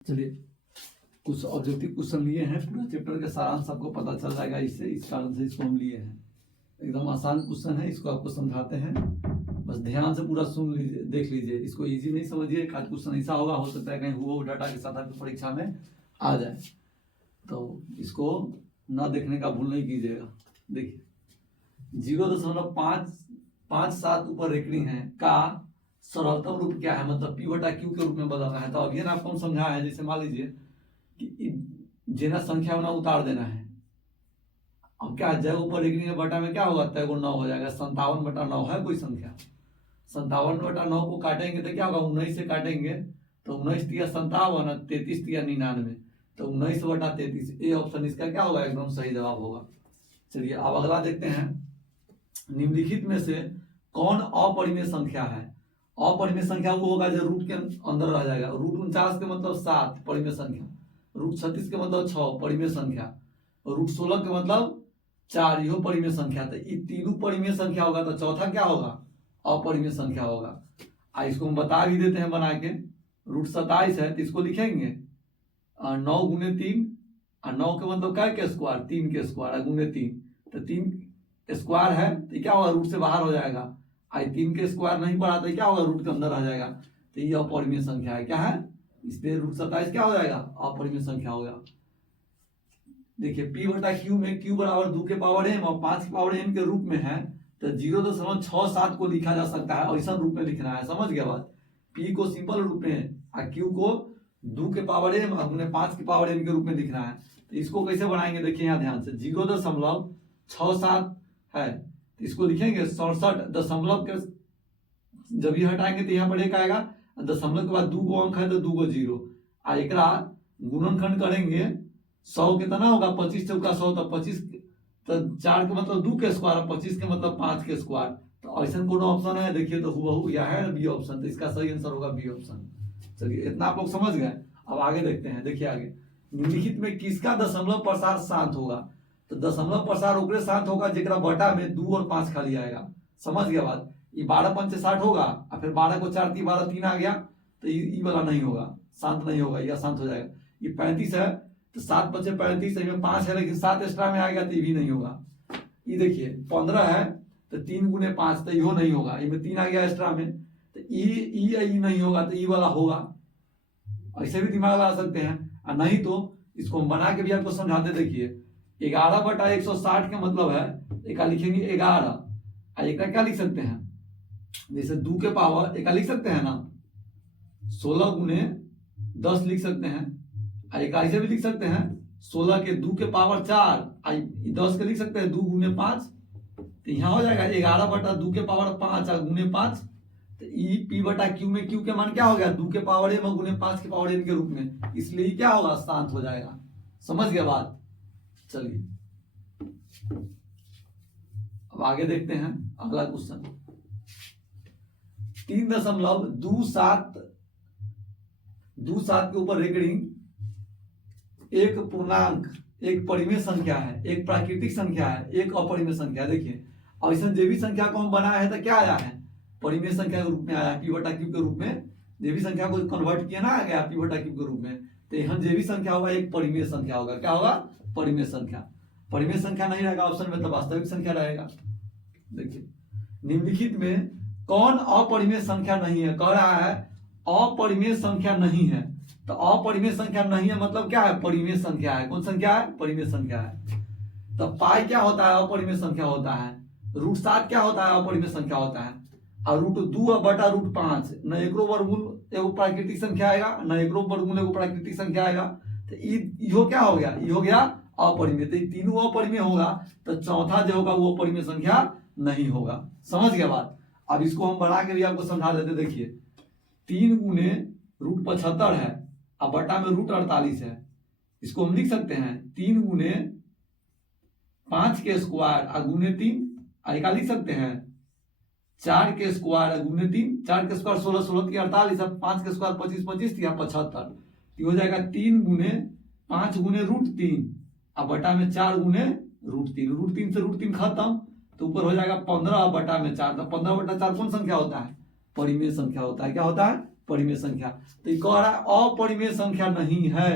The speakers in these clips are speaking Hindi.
चलिए कुछ ऑब्जेक्टिव क्वेश्चन लिए हैं, पूरा चैप्टर का सारांश आपको पता चल जाएगा इससे, इस कारण से इसको हम लिए हैं। एकदम आसान क्वेश्चन है, इसको आपको समझाते हैं, बस ध्यान से पूरा सुन लीजिए, देख लीजिए, इसको इजी नहीं समझिए। एक आध क्वेश्चन ऐसा होगा, हो सकता है कहीं हुआ डाटा के साथ आपकी परीक्षा में आ जाए, तो इसको न देखने का भूल नहीं कीजिएगा। देखिए 0.557 ऊपर रेकरिंग है का सरलतम रूप क्या है, मतलब P बटा Q के रूप में बदलना है। तो अभी ना आपको हम समझाया है, जैसे मान लीजिए कि जेना संख्या होना उतार देना है। अब क्या जय ऊपर रेकरिंग है, बटा में क्या होगा, तय गुण 9 हो जाएगा। 57/9 है कोई संख्या, 57/9 को काटेंगे तो क्या होगा, 19 से काटेंगे तो 19 तिया 57, 33 तिया 99, तो 19/33। ये ऑप्शन इसका क्या होगा, एकदम सही जवाब होगा। चलिए अब अगला देखते हैं, निम्नलिखित में से कौन अपरिमेय संख्या है। अपरिमेय संख्या वो होगा जो रूट के अंदर रह जाएगा। रूट 49 के मतलब 7 परिमेय संख्या, रूट 36 के मतलब 6 परिमेय संख्या, रूट 16 के मतलब 4 यह परिमेय संख्या। तो ये तीनों परिमेय संख्या होगा, तो चौथा क्या होगा, अपरिमेय संख्या होगा। इसको हम बता भी देते हैं बना के। रूट 27 है तो इसको लिखेंगे 9 गुने 3, और 9 के मतलब क्या के स्क्वायर, 3 के स्क्वायर गुने 3, तो 3 स्क्वायर है तो क्या होगा, रूट से बाहर हो जाएगा। 3 के स्क्वायर नहीं पढ़ा तो क्या होगा, रूट के अंदर आ जाएगा। तो ये अपरिमेय संख्या है, क्या है, इसलिए रूट 27 क्या हो जाएगा, अपरिमेय संख्या होगा। देखिए P बटा Q में Q बराबर 2 के पावर m और 5 के पावर m के रूप में है, तो 0.67 को लिखा जा सकता है, ऐसा रूप में लिखना है। समझ गया बात। P को सिंपल रूप में और Q को 2 के पावर m और 5 के पावर m के रूप में लिखना है। तो इसको कैसे बनाएंगे, देखिए यहाँ ध्यान से, 0.67 है तो इसको लिखेंगे 67 के, जब ये हटाएंगे तो यहाँ पर 1 आएगा, दशमलव के बाद 2 गो अंक है तो 2 गो 0, और एक गुणनखंड करेंगे 100 कितना होगा, 25 चौका 100, तो 25 तो 4 के मतलब 2 के स्क्वायर, 25 के मतलब 5 के स्क्वायर। तो ऐसा कोनो ऑप्शन है, देखिए तो हुबहू यह है बी ऑप्शन, तो इसका सही आंसर होगा बी ऑप्शन। चलिए इतना आप लोग समझ गए। अब आगे देखते हैं, देखिए आगे, निम्नलिखित में किसका दशमलव प्रसार शांत होगा। तो दशमलव प्रसार ओकरे शांत होगा जेकरा बटा में 2 और 5 खाली आएगा। समझ गया बात। ये 12 पंचे 60 होगा, और फिर 12 को 4 12 3 आ गया, तो ये वाला नहीं होगा, शांत नहीं होगा, यह शांत हो जाएगा। ये 35 है तो 7 बचे 35, इसमें 5 है लेकिन 7 एक्स्ट्रा में आएगा तो ये भी नहीं होगा। ये देखिए 15 है तो 3 गुने 5, तो यो नहीं होगा, इसमें 3 आ गया एक्स्ट्रा में, तो ये नहीं होगा, तो ये वाला होगा। ऐसे भी दिमाग लगा सकते हैं, और नहीं तो इसको हम बना के भी आपको समझाते। देखिए 11/160 का मतलब है, एक लिखेंगे 11, और एक क्या लिख सकते हैं, जैसे 2 के पावर एक लिख सकते हैं ना, 16 गुने 10 लिख सकते हैं, एक ऐसे भी लिख सकते हैं 16 के 2 के पावर 4, 10 के लिख सकते हैं 2 गुने 5, तो यहाँ हो जाएगा 11/2 के पावर 5 गुने 5। तो ई P बटा Q में Q के मान क्या हो गया, 2 के पावर m गुने 5 के पावर n के रूप में, इसलिए क्या होगा, शांत हो जाएगा। समझ गया बात। चलिए अब आगे देखते हैं अगला क्वेश्चन। 3.27 के ऊपर रेकरिंग एक पूर्णांक, एक परिमेय संख्या है, एक प्राकृतिक संख्या है, एक अपरिमेय संख्या है। देखिए और ऐसा जे भी संख्या को हम बनाया है तो क्या आया है, परिमेय संख्या के रूप में आया है, P बटा Q के रूप में। जे भी संख्या को कन्वर्ट किया ना, आ गया P बटा Q के रूप में, तो यहाँ जे भी संख्या होगा एक परिमेय संख्या होगा। क्या होगा, परिमेय संख्या। परिमेय संख्या नहीं रहेगा ऑप्शन में तो वास्तविक संख्या रहेगा। देखिए निम्नलिखित में कौन अपरिमेय संख्या नहीं है, कह रहा है अपरिमेय संख्या नहीं है। तो अपरिमेय संख्या नहीं है मतलब क्या है, परिमेय संख्या है। कौन संख्या है, परिमेय संख्या है। तो पाई क्या होता है, अपरिमेय संख्या होता है। रूट 7 क्या होता है, अपरिमेय संख्या होता है। और रूट 2 बटा रूट 5 न एकरो वर्गमूल एगो प्राकृतिक संख्या आएगा, न एकरो वर्गमूल एगो प्राकृतिक संख्या आएगा, तो इहो क्या हो गया, ये हो गया अपरिमेय। तो तीनों अपरिमेय होगा, तो चौथा जो होगा वो अपरिमेय संख्या नहीं होगा। समझ गया बात। अब इसको हम बना के भी आपको समझा देते। देखिए 3 गुने रूट 75 है और बटा में रूट 48 है। इसको हम लिख सकते हैं 3 गुने 5 के स्क्वायर और गुने 3, एक लिख सकते हैं 4 के स्क्वायर गुने 3, 4 के स्क्वायर 16, 16 की 48, 5 के स्क्वायर 25, 25 या 75, हो जाएगा 3 गुने 5 गुने रूट 3 और बटा में 4 गुने रूट 3। रूट 3 से रूट 3 खत्म, तो ऊपर हो जाएगा 15 बटा में 4। तो 15 बटा 4 कौन संख्या होता है, परिमेय संख्या होता है। क्या होता है, परिमेय संख्या। तो ये कह रहा है अपरिमेय संख्या नहीं है,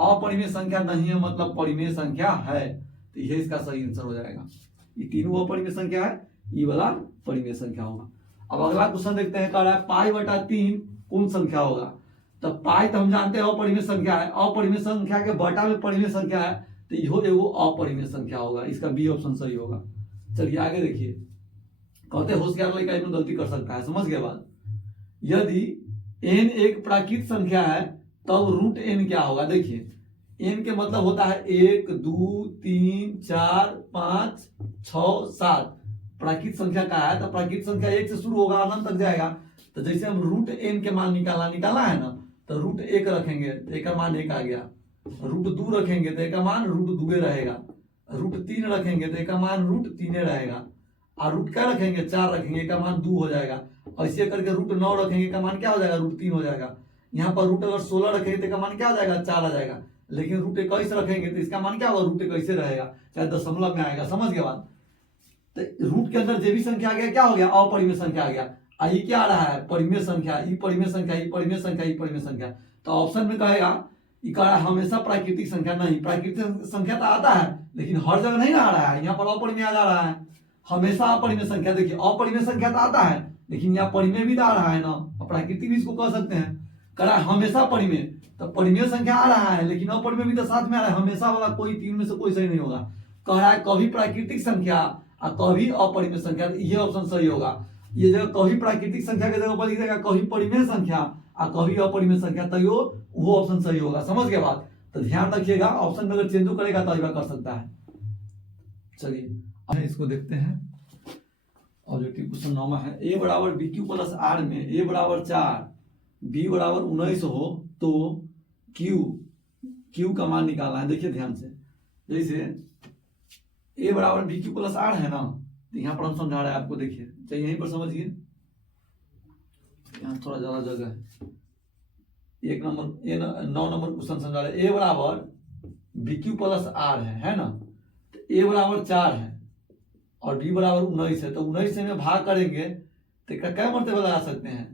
अपरिमेय संख्या नहीं है मतलब परिमेय संख्या है, तो यह इसका सही आंसर हो जाएगा। ये तीनों अपरिमेय संख्या है, ये वाला परिमेय संख्या होगा। अब अगला क्वेश्चन देखते हैं, कह रहा है पाई बटा 3 कौन संख्या होगा। तो पाई तो हम जानते हैं अपरिमेय संख्या है, अपरिमेय संख्या के बटा में परिमेय संख्या है, तो इहो एगो अपरिमेय संख्या होगा, इसका बी ऑप्शन सही होगा। चलिए आगे देखिए, कहते होशियार लड़का इसमें गलती कर सकता है, समझ गए बात। यदि n एक प्राकृत संख्या है तब रूट n क्या होगा। देखिए n के मतलब होता है 1 2 3 4 5 6 7, प्राकृत संख्या का है तो प्राकृत संख्या 1 से शुरू होगा अनंत तक जाएगा। तो जैसे हम रूट n के मान निकाला है ना, तो रूट 1 रखेंगे तो एक का मान 1 आ गया, रूट 2 रखेंगे तो एक का मान रूट 2 रहेगा, रूट 3 रखेंगे तो एक का मान रूट 3 रहेगा, और रूट क्या रखेंगे 4 रखेंगे एक का मान 2 हो जाएगा, ऐसे करके रूट 9 रखेंगे का मान क्या हो जाएगा रूट 3 हो जाएगा। यहाँ पर रूट अगर 16 रखेंगे तो इसका मान क्या हो जाएगा 4 आ जाएगा, लेकिन रूट 21 रखेंगे तो इसका मान क्या होगा रूट 21 रहेगा, चाहे दशमलव में आएगा, समझ गए बात। तो रूट के अंदर जो भी संख्या आ गया क्या हो गया अपरिमेय संख्या आ गया। ये क्या आ रहा है परिमेय संख्या, ये परिमेय संख्या, ये परिमेय संख्या, ये परिमेय संख्या। तो ऑप्शन में कहेगा ये कह रहा है हमेशा प्राकृतिक संख्या नहीं, प्राकृतिक संख्या तो आता है लेकिन हर जगह नहीं आ रहा है, यहाँ पर अपरिमेय आ जा रहा है, हमेशा अपरिमेय संख्या। देखिए अपरिमेय संख्या तो आता है लेकिन यहाँ परिमेय भी तो आ रहा है ना, प्राकृतिक भी इसको कह सकते हैं। कह रहा है हमेशा परिमेय, तो परिमेय संख्या आ रहा है लेकिन अपरिमेय भी तो साथ में आ रहा है, हमेशा वाला कोई तीन में से कोई सही नहीं होगा। कह रहा है कभी प्राकृतिक संख्या और कभी अपरिमेय संख्या, ये ऑप्शन सही होगा। ये जगह कभी प्राकृतिक संख्या के जगह पर लिख देगा कभी परिमेय संख्या और कभी अपरिमेय संख्या, तो वो ऑप्शन सही होगा, समझ गए बात। तो ध्यान रखिएगा ऑप्शन में अगर चेंज करेगा तो कर सकता है। चलिए इसको देखते हैं, ऑब्जेक्टिव क्वेश्चन 9 है a बराबर बी क्यू प्लस आर में a बराबर 4 b बराबर 19 हो तो q का मान निकालना है। देखिए ध्यान से, जैसे a बराबर बी क्यू प्लस आर है ना, तो यहाँ पर हम समझा रहे हैं आपको, देखिए चाहिए यहीं पर समझिए, यहाँ थोड़ा ज्यादा जगह है। 9 नंबर क्वेश्चन समझा रहे, a बराबर बी क्यू प्लस आर है ना, तो a बराबर 4 है और b बराबर 19 है, तो 19 से में भाग करेंगे तो क्या मर्तबा लगा सकते हैं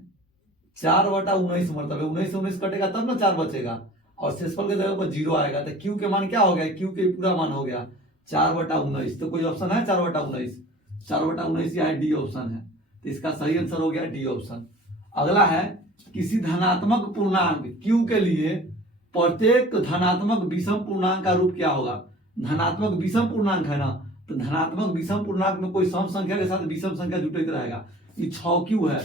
4 बटा 19 मर्तबा, 19 से 19 कटेगा तब ना 4 बचेगा और शेषफल के जगह पर 0 आएगा, तो q के मान क्या हो गया, q के पूरा मान हो गया 4 बटा 19। तो कोई ऑप्शन है 4 बटा 19, 4 बटा 19 या डी ऑप्शन है, तो इसका सही आंसर हो गया डी ऑप्शन। अगला है किसी धनात्मक पूर्णांक q के लिए प्रत्येक धनात्मक विषम पूर्णांक का रूप क्या होगा। धनात्मक विषम पूर्णांक है ना, तो धनात्मक विषम पूर्णांक में कोई सम संख्या के साथ विषम संख्या जुड़ते रहेगा। ये 6q है,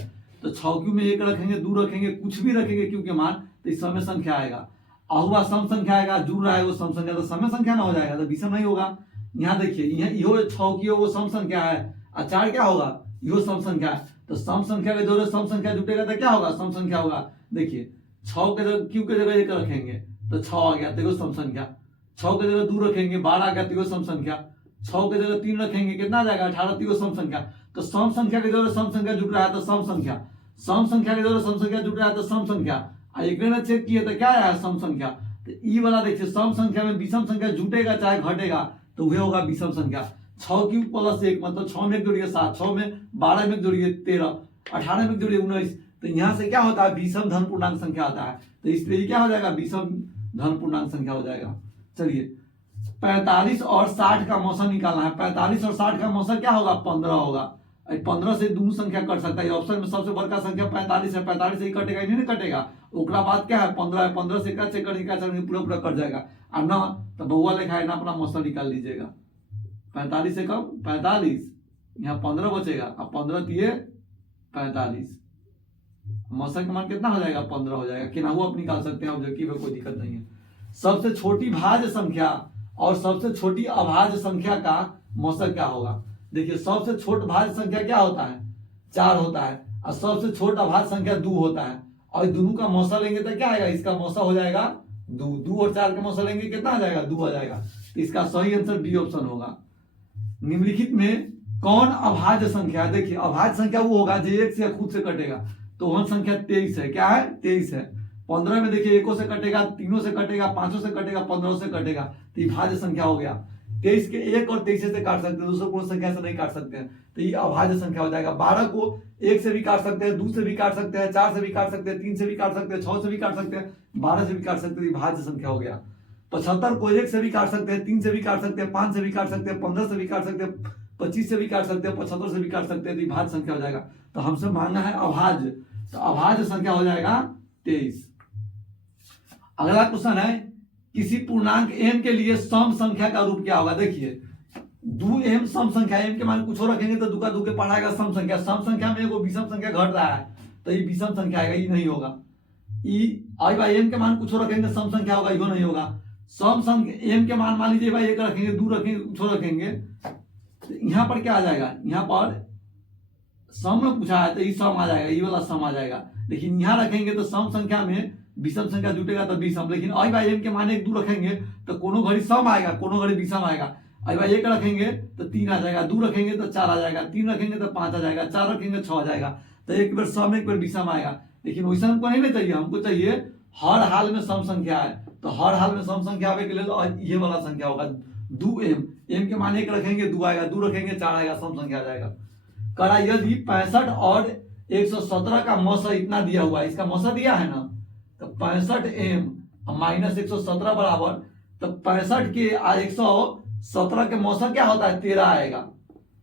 तो 6q में 1 रखेंगे 2 रखेंगे कुछ भी रखेंगे q के मान, तो इस समय संख्या आएगा। अहुआ सम संख्या आएगा, जुड़ रहा है वो सम संख्या, तो समय संख्या ना हो जाएगा, तो विषम नहीं होगा। यहाँ देखिए इहो 6q वो सम संख्या है और 4 क्या होगा इहो सम संख्या है, तो सम संख्या के जोड़े सम संख्या जुटेगा तो क्या होगा सम संख्या होगा। देखिए 6 के जगह q के जगह 1 रखेंगे तो 6 आ गया, तो सम संख्या। 6 के जगह 2 रखेंगे 12 आ गया, तो सम संख्या। 6 के जगह 3 रखेंगे कितना आ जाएगा 18, तो सम संख्या। तो सम संख्या के जगह सम संख्या जुट रहा है तो सम संख्या, सम संख्या के जगह सम संख्या जुट रहा है तो सम संख्या। एक ने चेक किया तो क्या आया सम संख्या। तो ई वाला देखिए सम संख्या में विषम संख्या जुटेगा चाहे घटेगा तो वह होगा विषम संख्या। 6q प्लस 1 मतलब 6 में जोड़िए 7, 6 में 12 में जोड़िए 13, 18 में जोड़िए 19, तो यहाँ से क्या होता है विषम धन पूर्णांक संख्या आता है, तो इसलिए क्या हो जाएगा विषम धन पूर्णांक संख्या हो जाएगा। चलिए 45 और 60 का मौसा निकालना है। 45 और 60 का मौसा क्या होगा 15 होगा। 15 से दोनों संख्या कट सकता है, ऑप्शन में सबसे बड़का संख्या 45 है, 45 से ही कटेगा ही नहीं कटेगा। ओकरा बाद क्या है 15 है, 15 से का चेक करके पूरा कट जाएगा और ना तो बउआ लिखा है ना अपना मौसा निकाल लीजिएगा। 45 से कम 45, यहाँ 15 बचेगा और 15 दिए 45, मौसा का मान कितना हो जाएगा 15 हो जाएगा। किना वो आप निकाल सकते हैं, ऑब्जेक्टिव है कोई दिक्कत नहीं है। सबसे छोटी भाज्य संख्या और सबसे छोटी अभाज्य संख्या का मौसा क्या होगा। देखिए सबसे छोट भाज्य संख्या क्या होता है 4 होता है और सबसे छोट अभाज्य संख्या 2 होता है, और दोनों का मौसा लेंगे तो क्या आएगा इसका मौसा हो जाएगा 2 और 4 का मौसा लेंगे कितना आ जाएगा 2 आ जाएगा। इसका सही आंसर डी ऑप्शन होगा। निम्नलिखित में कौन अभाज्य संख्या, देखिए अभाज्य संख्या वो होगा जो 1 से खुद से कटेगा, तो वह संख्या 23 है। क्या है 23 है। 15 में देखिए 1 से कटेगा, 3 से कटेगा, 5 से कटेगा, 15 से कटेगा, तो ये भाज्य संख्या हो गया। 23 के 1 और 23 से काट सकते हैं, दूसरे पूर्ण संख्या से नहीं काट सकते हैं, तो ये अभाज्य संख्या हो जाएगा। 12 को 1 से भी काट सकते हैं, 2 से भी काट सकते हैं, 4 से भी काट सकते हैं, 3 से भी काट सकते हैं, 6 से भी काट सकते हैं, 12 से भी काट सकते हैं, भाज्य संख्या हो गया। 75 को 1 से भी काट सकते हैं, 3 से भी काट सकते हैं, 5 से भी काट सकते हैं, 15 से भी काट सकते हैं, 25 से भी काट सकते हैं, 75 से भी काट सकते हैं, तो भाज्य संख्या हो जाएगा। तो हमसे मांगना है अभाज्य, तो अभाज्य संख्या हो जाएगा 23। अगला क्वेश्चन है किसी पूर्णांक m के लिए सम संख्या का रूप क्या होगा। देखिए 2m सम संख्या, m के मान कुछ और रखेंगे तो दुका दुके पढ़ाएगा सम संख्या। सम संख्या में एगो विषम संख्या घट रहा है तो ये विषम संख्या आएगा, ये नहीं होगा। आई भाई m के मान कुछ और रखेंगे सम संख्या होगा, यो नहीं होगा। सम संख्या m के मान लीजिए भाई 1 रखेंगे, 2 रखेंगे, कुछ और रखेंगे, तो यहाँ पर क्या आ जाएगा, यहाँ पर सम में पूछा है तो ये सम आ जाएगा, ये वाला सम आ जाएगा। लेकिन यहाँ रखेंगे तो सम संख्या में विषम संख्या जुटेगा तो विषम। लेकिन आई भाई m के मान 1 2 रखेंगे तो कोनो घड़ी सम आएगा, कोनो घड़ी विषम आएगा। आई भाई 1 रखेंगे तो 3 आ जाएगा, 2 रखेंगे तो 4 आ जाएगा, 3 रखेंगे तो 5 आ जाएगा, 4 रखेंगे 6 आ जाएगा। तो एक बार सम एक बार विषम आएगा। लेकिन वैसा हमको नहीं चाहिए, हमको चाहिए हर हाल में सम संख्या है। तो हर हाल में सम संख्या आवे के लिए ये वाला संख्या होगा 2m, m के मान 1 रखेंगे 2 आएगा, 2 रखेंगे 4 आएगा, सम संख्या आ जाएगा। करा यदि 65 और 117 का मौसा इतना दिया हुआ है, इसका मौसा दिया है ना, तो 65m माइनस 117 बराबर, तो 65 के 117 के मौसा क्या होता है 13 आएगा।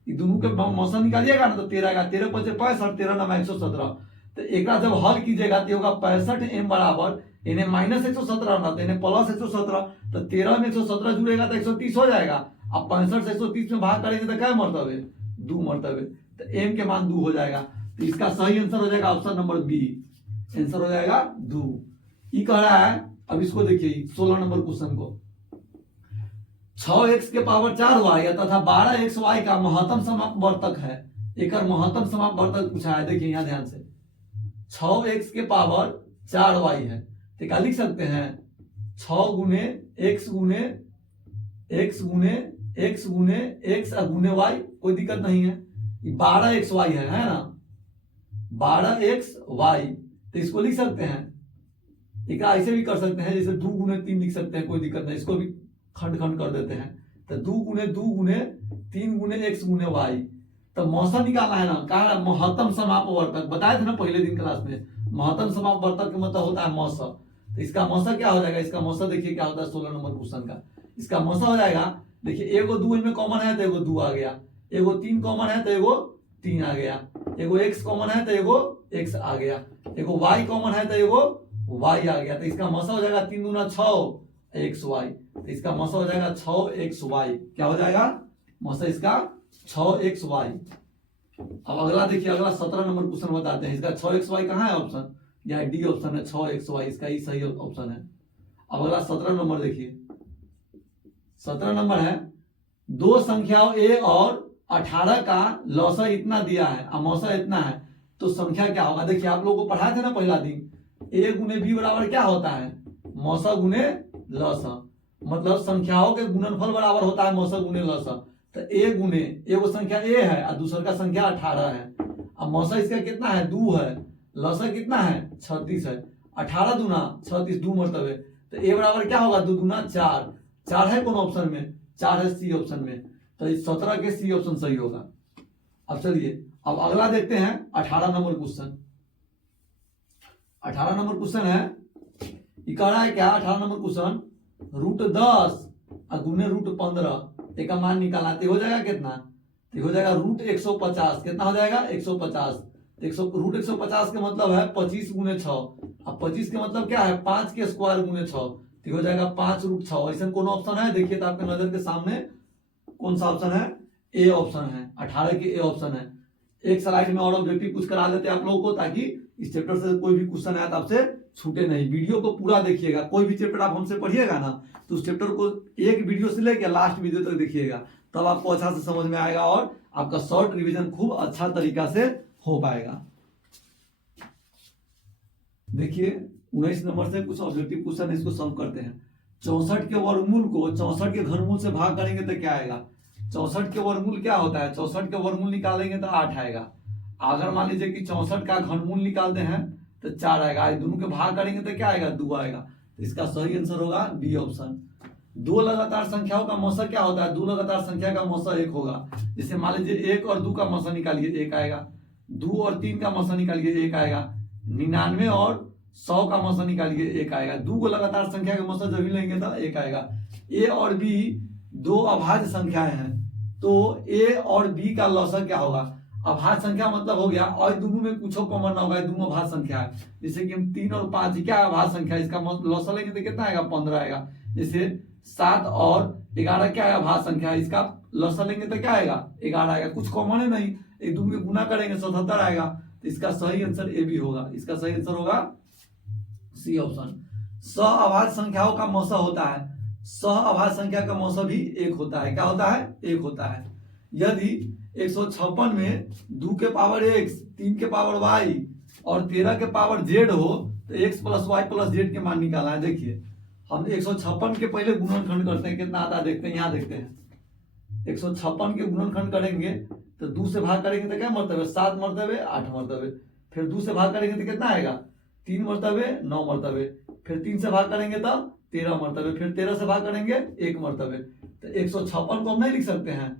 ये दोनों के मौसा निकालिएगा ना तो 13 आएगा, 13 5 65, 13 9 117। तो एक जब हल कीजिएगा तो होगा 65m बराबर इन्हें माइनस 117 ना, तो इन्हें प्लस 117, तो 13 में 117 जुड़ेगा तो 130 हो जाएगा। अब 65 से 130 में भाग करेंगे तो क्या मरतबे 2 मरतबे, तो m के मान 2 हो जाएगा। तो इसका सही आंसर हो जाएगा ऑप्शन नंबर बी, आंसर हो जाएगा 2। ये कह रहा है, अब इसको देखिए 16 नंबर क्वेश्चन को, 6x के पावर 4y तथा 12xy का महत्तम समापवर्तक है। एक महत्तम समापवर्तक पूछा है, देखिए यहाँ ध्यान से, 6x के पावर 4y है तो क्या लिख सकते हैं 6 गुने x गुने x गुने x गुने x गुने y, कोई दिक्कत नहीं है। 12xy है ना, 12xy, तो इसको लिख सकते हैं, एक ऐसे भी कर सकते हैं जैसे 2 गुने 3 लिख सकते हैं, कोई दिक्कत नहीं, इसको भी खंड खंड कर देते हैं। तो 2 गुने 3 गुने x गुने y, तो मौसा निकालना है ना, कहा महत्तम समापवर्तक, बताए थे ना पहले दिन क्लास में, महत्तम समापवर्तक का मतलब होता है मौसा। तो इसका मौसा क्या हो जाएगा, इसका मौसा देखिए क्या होता है 16 नंबर क्वेश्चन का। इसका मौसा हो जाएगा, देखिए एगो 2 इनमें कॉमन है तो एगो 2 आ गया, एगो 3 कॉमन है तो एगो 3 आ गया, एगो x कॉमन है तो एगो x आ गया, एगो y कॉमन है तो एगो y आ गया। तो इसका मौसा हो जाएगा 3 दूना 6 xy, तो इसका मौसा हो जाएगा 6xy। क्या हो जाएगा मौसा इसका 6xy। अब अगला देखिए, अगला 17 नंबर क्वेश्चन बताते हैं। इसका 6xy कहाँ है ऑप्शन, या डी ऑप्शन है 6xy, इसका ही सही ऑप्शन है। अब अगला 17 नंबर देखिए, 17 नंबर है, दो संख्याओं a और 18 का लौसा इतना दिया है और मौसा इतना है, तो संख्या क्या होगा। देखिए आप लोगों को पढ़ाए थे ना पहला दिन, a गुने b बराबर क्या होता है मौसा गुने लौसा, मतलब संख्याओं के गुणनफल बराबर होता है मौसा गुने लौसा। तो a गुने, एगो संख्या a है और दूसर का संख्या 18 है, अब मौसा इसका कितना है 2 है, लौसा कितना है 36 है, 18 दूना 36 2 मरतबे, तो a बराबर क्या होगा 2 दूना 4, 4 है कौन ऑप्शन में, 4 है सी ऑप्शन में, तो इस 17 के सी ऑप्शन सही होगा। अब चलिए अब अगला देखते हैं 18 नंबर क्वेश्चन। 18 नंबर क्वेश्चन है, ये कह रहा है क्या 18 नंबर क्वेश्चन, √10 और गुने √15 एक मान निकालना, तो हो जाएगा कितना, तो हो जाएगा √150, कितना हो जाएगा 150, √150 का मतलब है 25 गुने 6, अब 25 का मतलब क्या है 5 के स्क्वायर गुने 6, तो हो जाएगा 5√6। ऐसा कौन ऑप्शन है देखिए, तो आपके नजर के सामने कौन सा ऑप्शन है, ए ऑप्शन है, 18 के ए ऑप्शन है। एक स्लाइड में और ऑब्जेक्टिव कुछ करा देते हैं आप लोगों को, ताकि इस चैप्टर से कोई भी क्वेश्चन आया तो आपसे छूटे नहीं। वीडियो को पूरा देखिएगा, कोई भी चैप्टर आप हमसे पढ़िएगा ना तो उस चैप्टर को एक वीडियो से लेकर लास्ट वीडियो तक देखिएगा, तब आपको अच्छा से समझ में आएगा और आपका शॉर्ट रिवीजन खूब अच्छा तरीका से हो पाएगा। देखिए 19 नंबर से कुछ ऑब्जेक्टिव क्वेश्चन, इसको सॉल्व करते हैं। 64 के वर्गमूल को 64 के घनमूल से भाग करेंगे तो क्या आएगा, 64 के वर्गमूल क्या होता है, 64 के वर्गमूल निकालेंगे तो 8 आएगा। अगर मान लीजिए कि 64 का घनमूल निकालते हैं तो 4 आएगा, दोनों के भाग करेंगे तो क्या आएगा 2 आएगा। तो इसका सही आंसर होगा बी ऑप्शन। दो लगातार संख्याओं का मौसा क्या होता है, दो लगातार संख्या का मौसा 1 होगा। जैसे मान लीजिए 1 और 2 का मौसा निकालिए 1 आएगा, 2 और 3 का मौसा निकालिए 1 आएगा, 99 और 100 का मौसा निकालिए 1 आएगा। दो को लगातार संख्या का मौसा जब भी लेंगे तो 1 आएगा। ए और बी दो अभाज्य संख्याएं हैं, तो ए और बी का लौसा क्या होगा, अभाज्य संख्या मतलब हो गया और दोनों में कुछ कॉमन ना होगा, दोनों अभाज्य संख्या है। जैसे कि हम 3 और 5 क्या अभाज्य संख्या है, इसका लौसा लेंगे तो कितना आएगा 15 आएगा। जैसे 7 और 11 क्या है अभाज्य संख्या है, इसका लौसा लेंगे तो क्या आएगा 11 आएगा, कुछ कॉमन है नहीं, एक दूसरे में गुना करेंगे 77 आएगा। तो इसका सही आंसर ए भी होगा, इसका सही आंसर होगा सी ऑप्शन। सअभाज्य संख्याओं का मौसा होता है, सअभाज्य संख्या का मौसा भी 1 होता है, क्या होता है 1 होता है। यदि 156 में 2 के पावर x, 3 के पावर y और 13 के पावर z हो तो x plus y plus z के मान निकालना है। देखिए हम 156 के पहले गुणनखंड करते हैं, कितना आता है देखते हैं, यहाँ देखते हैं 156 के गुणनखंड करेंगे तो 2 से भाग करेंगे तो क्या मर्तबे 7 मर्तबे 8 मर्तबे, फिर 2 से भाग करेंगे तो कितना आएगा 3 मर्तबे 9 मर्तबे, फिर 3 से भाग करेंगे तो 13 मर्तबे, फिर 13 से भाग करेंगे 1 मर्तबे। तो 156 को हम नहीं लिख सकते हैं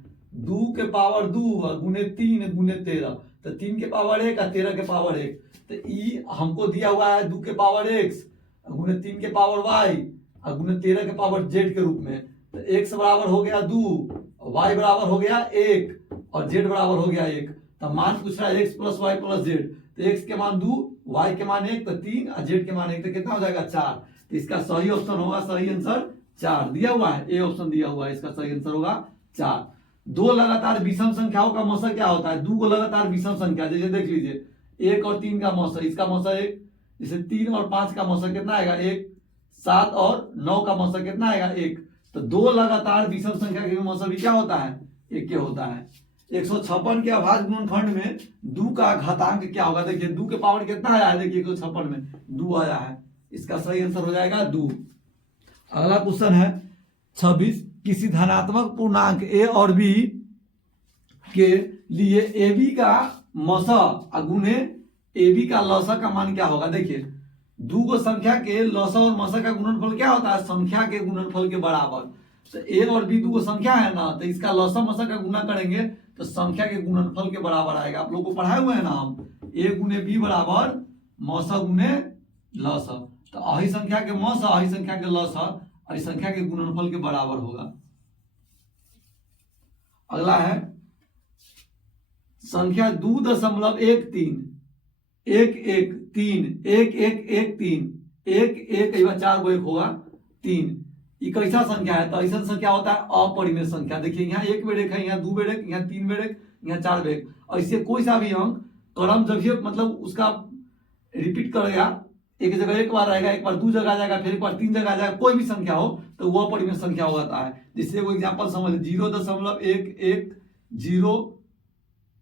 2 के पावर 2 गुने 3 गुने 13, तो 3 के पावर 1 और 13 के पावर 1, तो ई हमको दिया हुआ है 2 के पावर x गुने 3 के पावर y और गुने 13 के पावर z के रूप में। तो x बराबर हो गया 2, y बराबर हो गया 1 और z बराबर हो गया 1। तो मान पूछ रहा है x plus y plus z, तो x के मान 2, y के मान 1 तो 3 और z के मान 1 तो कितना हो जाएगा 4। तो इसका सही ऑप्शन होगा, सही आंसर 4 दिया हुआ है, ए ऑप्शन दिया हुआ है, इसका सही आंसर होगा 4। दो लगातार विषम संख्याओं का मौसा क्या होता है, दो को लगातार विषम संख्या, जैसे देख लीजिए 1 और 3 का मौसा, इसका मौसा 1, जैसे 3 और 5 का मौसा कितना आएगा 1, 7 और 9 का मौसा कितना आएगा 1। तो दो लगातार विषम संख्या के मौसा भी क्या होता है 1 होता है। 156 के अभाज्य गुणनखंड में 2 का घातांक क्या होगा, देखिए 2 के पावर कितना आया है, देखिए 156 में 2 आया है, इसका सही आंसर हो जाएगा 2। अगला क्वेश्चन है 26, किसी धनात्मक पूर्णांक a और b के लिए ab का मौसा गुने ab का लौसा का मान क्या होगा। देखिए दो गो संख्या के लौसा और मौसा का गुणनफल क्या होता है, संख्या के गुणनफल के बराबर। तो a और b दो गो संख्या है ना, तो इसका लौसा मौसा का गुना करेंगे तो संख्या के गुणनफल के बराबर आएगा। आप लोग को पढ़ाए हुए हैं ना हम, a गुने b बराबर मौसा गुने लौसा, तो अही संख्या के मौसा अही संख्या के लौसा और संख्या के गुणनफल के बराबर होगा। अगला है संख्या 2.13 1 1 3 1 1 1 3 1 1 4 गो 1 होगा 3, ये कैसा संख्या है, तो ऐसा संख्या होता है अपरिमेय संख्या। देखिए यहाँ 1 बेड़ एक है, यहाँ 2 बेड़ एक, यहाँ 3 बेड़ एक, यहाँ 4 बेड़ एक। ऐसे कोई सा भी अंक क्रम जब भी मतलब उसका रिपीट करेगा, एक जगह एक बार आएगा, एक बार 2 जगह आ जाएगा, फिर एक बार 3 जगह आ जाएगा, कोई भी संख्या हो तो वो अपरिमेय संख्या होता है। जिससे वो एग्जांपल समझ 0.11 0,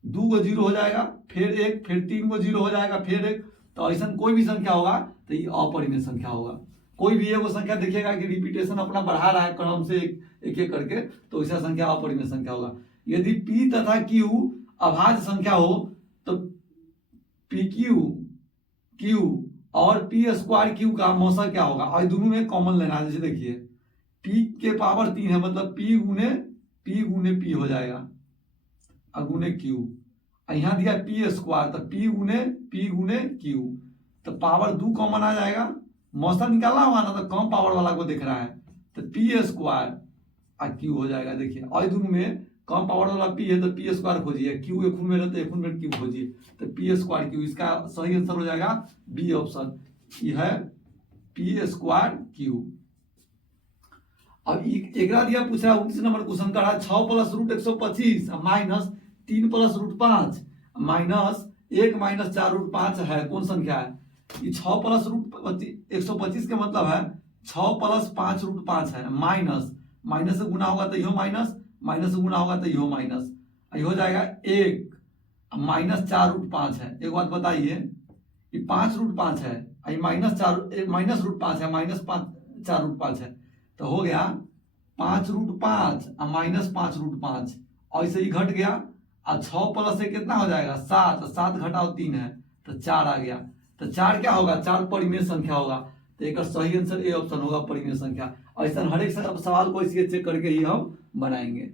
2 को 0 हो जाएगा, फिर 1, फिर 3 को 0 हो जाएगा, फिर 1, तो ऐसा कोई भी संख्या होगा तो ये अपरिमेय संख्या होगा। कोई भी एक संख्या देखिएगा कि रिपीटेशन अपना बढ़ा रहा है क्रम से एक एक करके, तो ऐसा संख्या अपरिमेय संख्या होगा। यदि p तथा q अभाज्य संख्या हो तो pq और p स्क्वायर q का मौसा क्या होगा, और दोनों में कॉमन लेना है। जैसे देखिए p के पावर 3 है, मतलब p गुने p हो जाएगा गुने q, यहाँ दिया p स्क्वायर तो p गुने q, तो पावर 2 कॉमन आ जाएगा, मौसा निकालना होगा ना, तो कम पावर वाला को देख रहा है, तो p स्क्वायर q हो जाएगा। देखिए और दोनों में कम पावर वाला p है तो p स्क्वायर खोजिए, q एक में रहता है, एक में q खोजिए, तो p स्क्वायर q, इसका सही आंसर हो जाएगा बी ऑप्शन, ये है p स्क्वायर q। अब एक दिया पूछ रहा है 19 नंबर क्वेश्चन का 6 plus root 125 minus 3 plus root 5 minus 1 minus 4 root 5 है, कौन संख्या है। ये 6 प्लस रूट 125 का मतलब है 6 प्लस 5 रूट 5 है, माइनस माइनस से गुना होगा तो यो माइनस, माइनस से गुना होगा तो यो माइनस, ये हो जाएगा 1 माइनस 4 रूट 5 है। एक बात बताइए, ये 5 रूट 5 है, ये माइनस रूट 5 है, माइनस 4 रूट 5 है, तो हो गया 5 रूट 5 माइनस 5 रूट 5, और ऐसे ही घट गया, और 6 प्लस से कितना हो जाएगा 7, 7 घटाओ 3 है तो 4 आ गया। तो 4 क्या होगा, 4 परिमेय संख्या होगा। तो एक सही आंसर ए ऑप्शन होगा परिमेय संख्या। ऐसा हर एक सवाल को इसके चेक करके ही हम बनाएंगे।